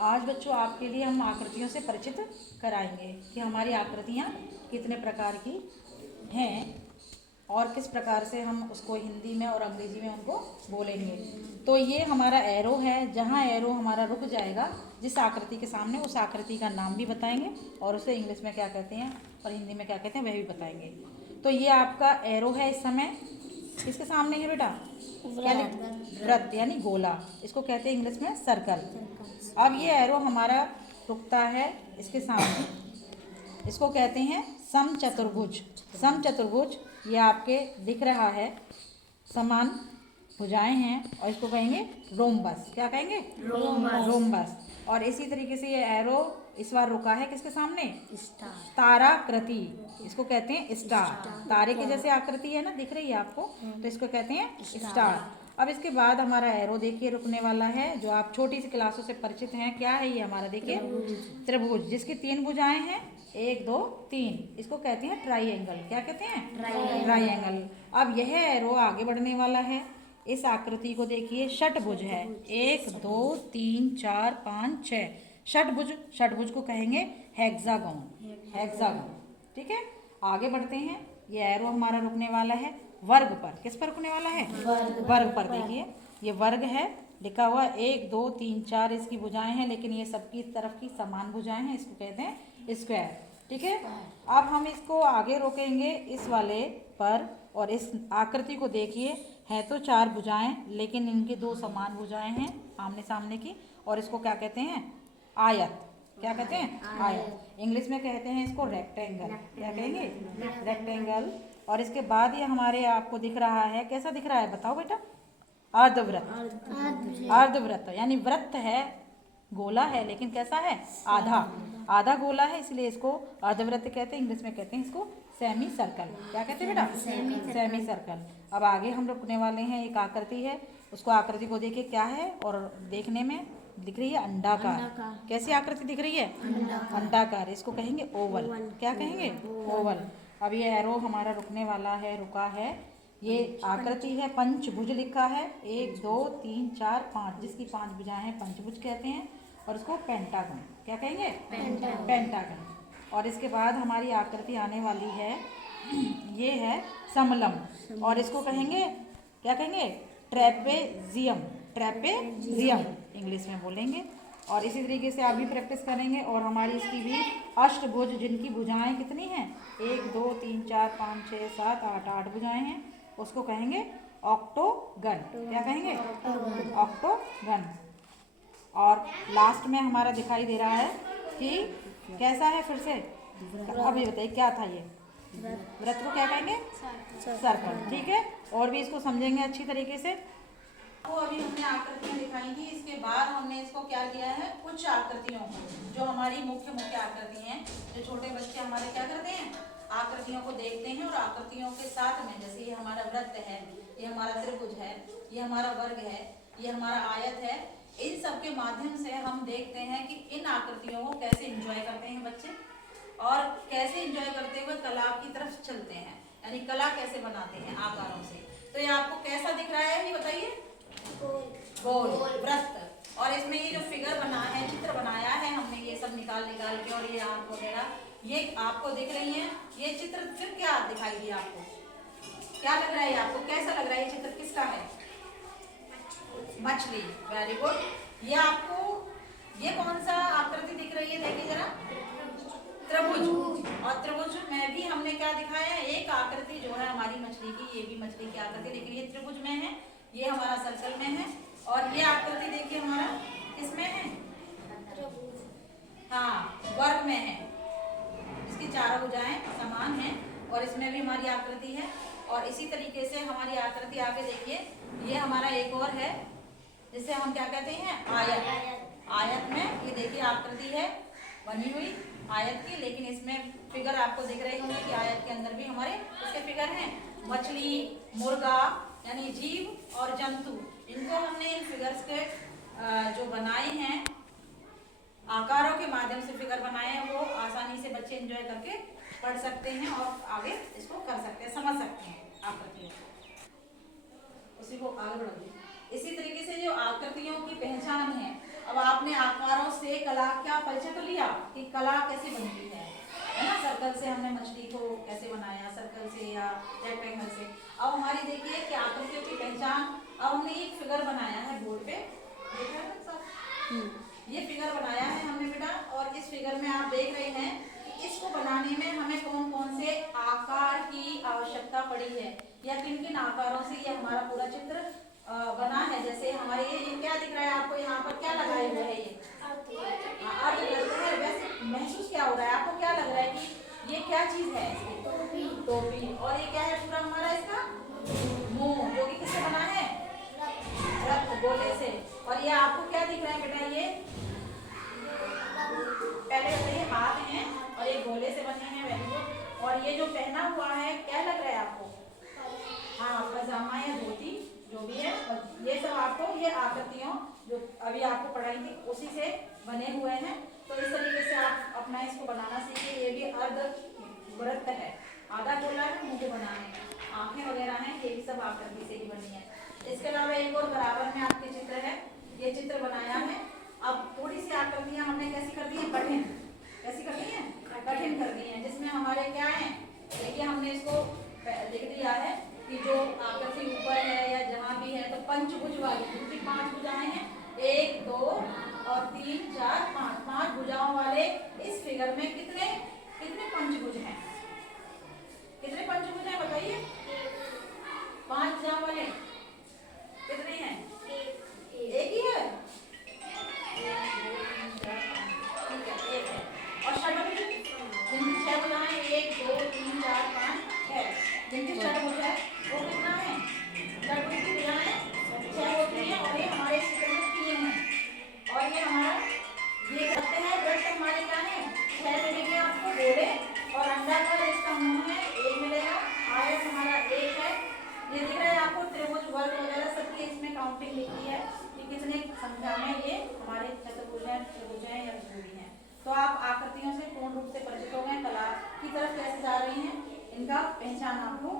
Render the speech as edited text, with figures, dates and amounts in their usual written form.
आज बच्चों आपके लिए हम आकृतियों से परिचित कराएंगे कि हमारी आकृतियाँ कितने प्रकार की हैं और किस प्रकार से हम उसको हिंदी में और अंग्रेजी में उनको बोलेंगे। तो ये हमारा एरो है, जहाँ एरो हमारा रुक जाएगा जिस आकृति के सामने, उस आकृति का नाम भी बताएंगे और उसे इंग्लिश में क्या कहते हैं और हिंदी में क्या कहते हैं वह भी बताएंगे। तो ये आपका एरो है इस समय, किसके सामने है बेटा? वृत्त यानी गोला, इसको कहते हैं इंग्लिश में सर्कल। अब ये एरो हमारा रुकता है इसके सामने, इसको कहते हैं समचतुर्भुज। समचतुर्भुज ये आपके दिख रहा है, समान भुजाएं हैं और इसको कहेंगे रोम्बस। क्या कहेंगे? रोम्बस। और इसी तरीके से ये एरो इस बार रुका है किसके सामने? ताराकृति, इसको कहते हैं स्टार। तारे के जैसे आकृति है ना, दिख रही है आपको, तो इसको कहते हैं स्टार। अब इसके बाद हमारा एरो देखिए रुकने वाला है, जो आप छोटी सी क्लासों से परिचित हैं। क्या है ये हमारा? देखिए त्रिभुज, जिसकी 3 भुजाएं हैं, 1 2 3, इसको कहते हैं ट्राइएंगल। क्या कहते हैं? ट्राइएंगल। अब यह एरो आगे बढ़ने वाला है, इस आकृति को देखिए, षटभुज है, 1 2 3 4 5 6, षटभुज। षटभुज को कहेंगे हेक्सागोन। हेक्सागोन, ठीक है। आगे बढ़ते हैं, ये एरो हमारा रुकने वाला है वर्ग पर। किस पर रुकने वाला है? वर्ग पर। देखिए ये वर्ग है, लिखा हुआ 1 2 3 4 इसकी भुजाएं हैं, लेकिन ये सबकी तरफ की समान भुजाएं हैं, इसको कहते हैं स्क्वायर, ठीक है। अब हम इसको आगे रोकेंगे इस वाले पर, और इस आकृति को देखिए, है तो 4 भुजाएं, लेकिन इनकी 2 समान भुजाएं हैं आमने सामने की, और इसको क्या कहते हैं? आयत। क्या कहते हैं? आयत। इंग्लिश में कहते हैं इसको रेक्टेंगल। क्या कहेंगे? रेक्टेंगल। और इसके बाद ये हमारे आपको दिख रहा है, कैसा दिख रहा है बताओ बेटा? अर्धवृत्त। अर्धवृत्त यानी वृत्त है, गोला है, लेकिन कैसा है? आधा। आधा गोला है, इसलिए इसको अर्धवृत्त कहते हैं। इंग्लिश में कहते हैं इसको सेमी सर्कल। क्या कहते हैं बेटा? Semi circle. अब आगे हम रुकने वाले हैं, एक आकृति है, उसको आकृति को देखिए क्या है, और देखने में दिख रही है अंडाकार। कैसी आकृति दिख रही है? अंडाकार। इसको कहेंगे ओवल। क्या कहेंगे? ओवल। अब ये एरो हमारा रुकने वाला है, रुका है। ये आकृति है, पंचभुज लिखा है, 1 2 3 4 5, जिसकी 5 भुजाएं हैं, पंचभुज कहते हैं। और इसको पेंटागन। क्या कहेंगे? पेंटागन। और इसके बाद हमारी आकृति आने वाली है, ये है समलम, और इसको कहेंगे, क्या कहेंगे? ट्रेपेजियम। ट्रेपेजियम इंग्लिश में बोलेंगे। और इसी तरीके से आप भी प्रैक्टिस करेंगे। और हमारी इसकी भी अष्टभुज, जिनकी भुजाएं कितनी हैं? 1 2 3 4 5 6 7 8, 8 भुजाएं हैं, उसको कहेंगे ऑक्टोगन। क्या कहेंगे? ऑक्टोगन। और लास्ट में हमारा दिखाई दे रहा है कि कैसा है, फिर से अब ये बताइए क्या था ये? वृत्त को क्या कहेंगे? सर्कल, ठीक है। और भी इसको समझेंगे अच्छी तरीके से। तो अभी हमने आकृतियां दिखाई थी, इसके बाद हमने इसको क्या किया है, कुछ आकृतियों को, जो हमारी मुख्य आकृति हैं, जो छोटे बच्चे हमारे क्या करते हैं, आकृतियों को देखते हैं, और आकृतियों के साथ में, जैसे ये हमारा वृत्त है, ये हमारा त्रिभुज है, ये हमारा वर्ग है, ये हमारा आयत है, इन सब के माध्यम से हम देखते हैं कि इन आकृतियों को कैसे एंजॉय करते हैं बच्चे, और कैसे एंजॉय करते हुए कला की तरफ चलते हैं, यानी कला कैसे बनाते हैं आकारों से। तो ये आपको कैसा दिख रहा है, ये बताइए? गोल वृत्त। और इसमें ये जो फिगर बना है, चित्र बनाया है हमने, ये सब निकाल के, और ये आंख वगैरह ये आपको दिख रही है। ये चित्र फिर क्या दिखाई दिया आपको? क्या लग रहा है आपको? कैसा लग रहा है ये चित्र? किसका है? मछली। Very good. ये आपको ये कौन सा आकृति दिख रही है? देखिए जरा, त्रिभुज। और त्रिभुज में भी हमने क्या दिखाया है? एक आकृति जो है हमारी मछली की, ये भी मछली की आकृति, लेकिन ये त्रिभुज में है, ये हमारा सर्कल में है। और ये आकृति देखिए हमारा किसमें है? हाँ, वर्ग में है, इसकी 4 भुजाएं समान हैं, और इसमें भी हमारी आकृति है। और इसी तरीके से हमारी आकृति आगे देखिए, ये हमारा एक और है, जिसे हम क्या कहते हैं? आयत। आयत में ये देखिए आकृति है बनी हुई आयत की, लेकिन इसमें फिगर आपको दिख रहे होंगे कि आयत के अंदर भी हमारे उसके फिगर हैं, मछली, मुर्गा यानी जीव, और जंतु। इनको हमने इन फिगर्स के जो बनाए हैं, आकारों के माध्यम से फिगर बनाए हैं, वो आसानी से बच्चे एंजॉय करके पढ़ सकते हैं और आगे इसको कर सकते हैं, समझ सकते हैं आकृतियों को। उसी को आगे बढ़ाइए। इसी तरीके से जो आकृतियों की पहचान है, अब आपने आकारों से से कला क्या परिचय तो लिया कि कला कैसे बनती है ना। सर्कल से हमने मछली को कैसे बनाया, सर्कल से या रेक्टेंगल से। अब हमारी देखिए कि आकृतियों की पहचान। अब हमने एक फिगर बनाया है बोर्ड पे, देख रहे हैं सब। ये फिगर बनाया है हमने बेटा, और इस फिगर में आप देख रहे हैं कि इसको बनाने में हमें कौन कौन से आकार की आवश्यकता पड़ी है, या किन किन आकारों से ये हमारा पूरा चित्र बना है। जैसे हमारे ये क्या दिख रहा है आपको, यहाँ पर क्या लगाए हुए है, ये अर्धवृत्त है। वैसे महसूस क्या हो रहा है आपको, क्या लग रहा है कि ये क्या चीज है, टोपी। और ये क्या है पूरा हमारा इसका मुंह, जो कि किससे बना है, रथ, गोले से। और ये आपको क्या दिख रहा है बेटा, ये पहले बताइए हाथ हैं और ये गोले से बने हैं, वेरी गुड। और ये जो पहना हुआ है क्या लग रहा है आपको, हाँ पजामा या धोती जो भी है। और ये सब आपको ये आकृतियों जो अभी आपको पढ़ाई थी उसी से बने हुए हैं। तो इस तरीके से आप अपना इसको बनाना सीखिए। ये भी अर्धवृत्त है, आधा गोला है मुंह को बनाने का, आंखें वगैरह हैं, ये भी सब आकृति से ही बनी है। इसके अलावा एक और बराबर में आपके चित्र है, ये चित्र बनाया है। अब थोड़ी सी आकृतियां हमने कैसी कर दी है, कठिन, कैसी कर दी है, कठिन कर दी है। जिसमें हमारे क्या है, देखिए हमने इसको लिख दिया है कि जो आकृति ऊपर है या जहाँ भी है, तो पंचभुज वाली, जिनकी 5 भुजाएं हैं, 1 2 और 3 4 5, 5 भुजाओं वाले इस फिगर में कितने कितने पंचभुज हैं, कितने पंचभुज हैं बताइए, 5 भुजाओं वाले कितने हैं, एक ही है, 1 2 3 4 5, ठीक है एक है। और षडभुज जिनकी 6 भुजाएं, 1 2 3 4 5 6, जिनकी षडभुज है वो कितना है, षडभुज की भुजाएं 6 होती हैं। और ये हमारे चित्र में 3 है। और ये हमारा ये करते हैं वृत्त हमारे क्या है, 6 मिलेंगे आपको गोले, और अंडाकार इसका मुंह है 1 मिलेगा, आयत हमारा 1 है। ये दिख रहा है आपको त्रिभुज, वर्ग वगैरह सबकी इसमें काउंटिंग लिखी है कि कितने संख्या में ये हमारे चतुर्भुज हैं, त्रिभुज हैं या त्रिभुज हैं। तो आप आकृतियों से पूर्ण रूप से परिचित हो गए, कला की तरफ कैसे जा रही हैं इनका पहचान आपको